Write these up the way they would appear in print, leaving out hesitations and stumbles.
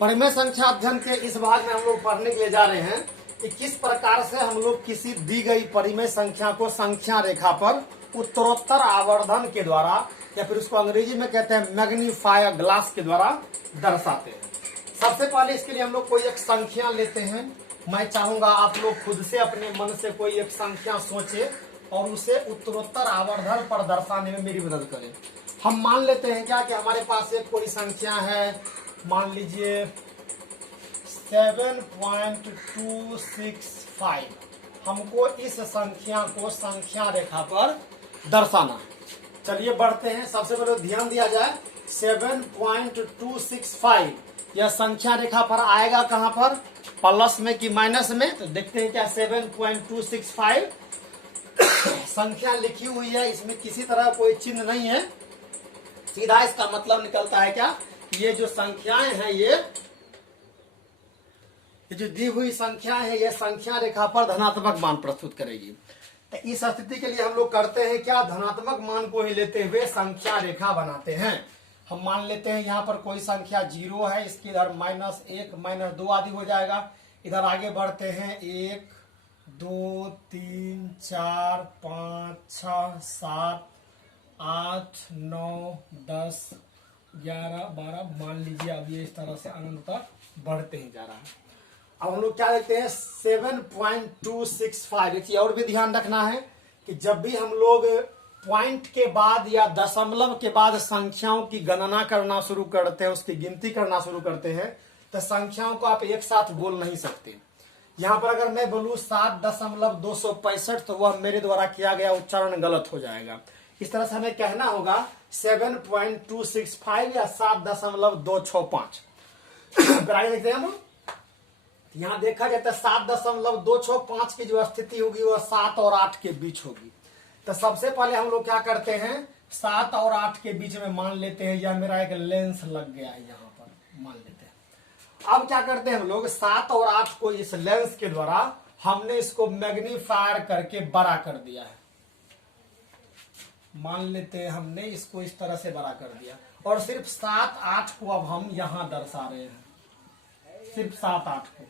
परिमेय संख्या अध्ययन के इस भाग में हम लोग पढ़ने के लिए जा रहे हैं कि किस प्रकार से हम लोग किसी दी गई परिमेय संख्या को संख्या रेखा पर उत्तरोत्तर आवर्धन के द्वारा या फिर उसको अंग्रेजी में कहते हैं मैग्नीफायर ग्लास के द्वारा दर्शाते हैं। सबसे पहले इसके लिए हम लोग कोई एक संख्या लेते हैं। मैं चाहूंगा आप लोग खुद से अपने मन से कोई एक संख्या सोचे और उसे उत्तरोत्तर आवर्धन पर दर्शाने में मेरी मदद करें। हम मान लेते हैं क्या कि हमारे पास एक कोई संख्या है, मान लीजिए 7.265। हमको इस संख्या को संख्या रेखा पर दर्शाना है। चलिए बढ़ते हैं। सबसे पहले ध्यान दिया जाए 7.265 यह संख्या रेखा पर आएगा कहां पर, प्लस में कि माइनस में। तो देखते हैं क्या 7.265 संख्या लिखी हुई है, इसमें किसी तरह कोई चिन्ह नहीं है। सीधा इसका मतलब निकलता है क्या, ये जो संख्याएं हैं ये जो दी हुई संख्या है ये संख्या रेखा पर धनात्मक मान प्रस्तुत करेगी। तो इस स्थिति के लिए हम लोग करते हैं क्या, धनात्मक मान को ही लेते हुए संख्या रेखा बनाते हैं। हम मान लेते हैं यहाँ पर कोई संख्या 0 है, इसकी इधर -1 -2 आदि हो जाएगा। इधर आगे बढ़ते हैं 1 2 3 4 5 6 7 8 9 10 11 12 मान लीजिए। अब ये इस तरह से अनंत तक बढ़ते ही जा रहा है। अब हम लोग क्या देखते हैं 7.265। देखिए और भी ध्यान रखना है कि जब भी हम लोग पॉइंट के बाद या दशमलव के बाद संख्याओं की गणना करना शुरू करते हैं, उसकी गिनती करना शुरू करते हैं, तो संख्याओं को आप एक साथ बोल नहीं सकते। यहां पर अगर मैं बोलूं 7.265 तो वह मेरे द्वारा किया गया उच्चारण गलत हो जाएगा। इस तरह से हमें कहना होगा 7.265 या 7.265। आगे देखते हैं हम। यहां देखा जाता है 7.265 की जो स्थिति होगी वह 7 और 8 के बीच होगी। तो सबसे पहले हम लोग क्या करते हैं 7 और 8 के बीच में मान लेते हैं यह मेरा एक लेंस लग गया है, यहां पर मान लेते हैं। अब क्या करते हैं हम लोग 7 और 8 को इस लेंस के द्वारा हमने इसको मैग्नीफायर करके बड़ा कर दिया है। मान लेते हैं हमने इसको इस तरह से बड़ा कर दिया और सिर्फ 7 8 को अब हम यहां दर्शा रहे हैं, सिर्फ 7 8 को।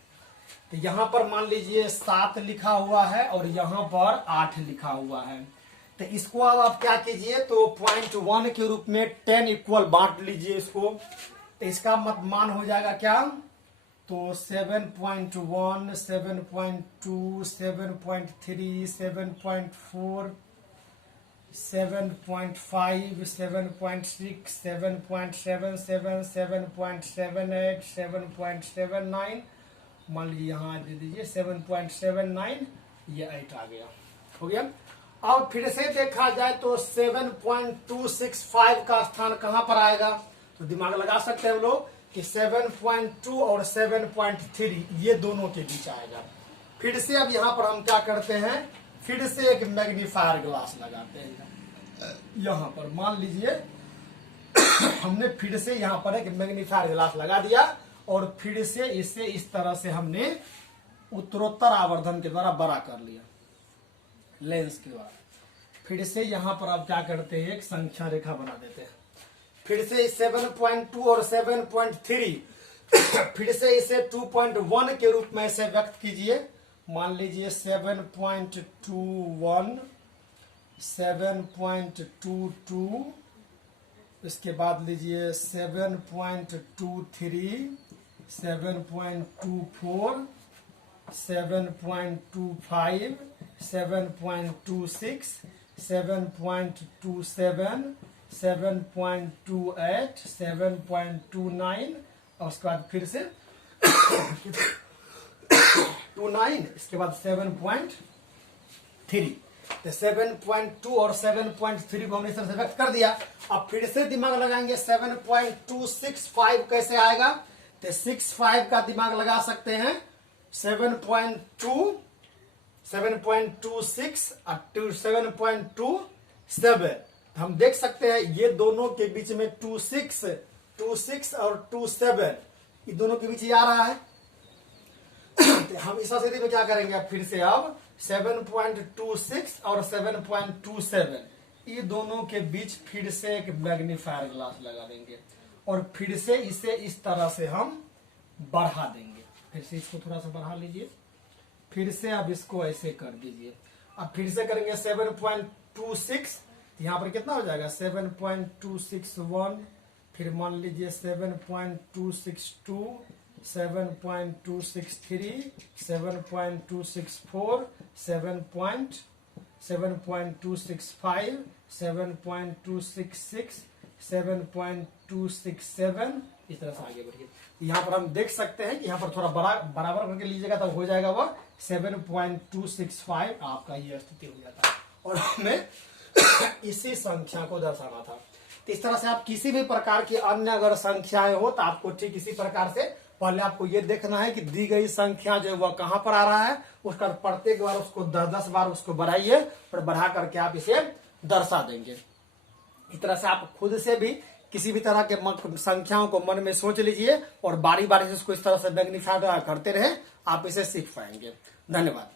तो यहां पर मान लीजिए 7 लिखा हुआ है और यहां पर 8 लिखा हुआ है। तो इसको अब आप क्या कीजिए तो 0.1 के रूप में 10 इक्वल बांट लीजिए इसको। तो इसका मान हो जाएगा क्या, तो 7.1 7.2 7.3 7.4 7.5 7.6 7.77 7.78 7.79 मान लीजिए यहाँ दे दीजिए 7.79, ये 8 आ गया, हो गया। अब फिर से देखा जाए तो 7.265 का स्थान कहां पर आएगा, तो दिमाग लगा सकते हैं हम लोग कि 7.2 और 7.3 ये दोनों के बीच आएगा। फिर से अब यहां पर हम क्या करते हैं, फिर से एक मैग्नीफायर ग्लास लगाते हैं। यहां पर मान लीजिए हमने फिर से यहां पर एक मैग्नीफायर ग्लास लगा दिया और फिर से इसे इस तरह से हमने उत्तरोत्तर आवर्धन के द्वारा बड़ा कर लिया लेंस के द्वारा। फिर से यहां पर आप क्या करते हैं एक संख्या रेखा बना देते हैं। फिर से 7.2 और 7.3 फिर से इसे 2.1 के रूप में इसे व्यक्त कीजिए। मान लीजिए 7.21 7.22 इसके बाद लीजिए 7.23 7.24 7.25 7.26 7.27 7.28 7.29 और उसके बाद फिर से 29, इसके बाद 7.3। तो 7.2 और 7.3 को हमने इस तरह से व्यक्त कर दिया। अब फिर से दिमाग लगाएंगे 7.265 कैसे आएगा, तो 65 का दिमाग लगा सकते हैं 7.2 7.26 और 7.27। हम देख सकते हैं ये दोनों के बीच में 26 और 27 ये दोनों के बीच ही आ रहा है। तो हम इस स्थिति में क्या करेंगे, फिर से अब 7.26 और 7.27 ये दोनों के बीच फिर से एक मैग्नीफायर ग्लास लगा देंगे और फिर से इसे इस तरह से हम बढ़ा देंगे। फिर से इसको थोड़ा सा बढ़ा लीजिए, फिर से अब इसको ऐसे कर दीजिए। अब फिर से करेंगे 7.26, यहाँ पर कितना हो जाएगा 7.261, फिर मान लीजिए 7.262, 7.263, 7.264, 7.265, 7.266, 7.267, इस तरह से आगे बढ़िए। यहाँ पर हम देख सकते हैं कि यहाँ पर थोड़ा बराबर करके लीजिएगा तो हो जाएगा वो 7.265, आपका ये स्थिति हो जाता है। और हमें इसी संख्या को दर्शाना था। तो इस तरह से आप किसी भी प्रकार की अन्य अगर संख्याएं हो तो आपको ठीक इसी प्रकार से पहले आपको ये देखना है कि दी गई संख्या जो है वह कहां पर आ रहा है, उसका प्रत्येक बार उसको 10-10 बार उसको बढ़ाइए और बढ़ा करके आप इसे दर्शा देंगे। इस तरह से आप खुद से भी किसी भी तरह के संख्याओं को मन में सोच लीजिए और बारी बारी से उसको इस तरह से मैग्नीफाई करते रहे, आप इसे सीख पाएंगे। धन्यवाद।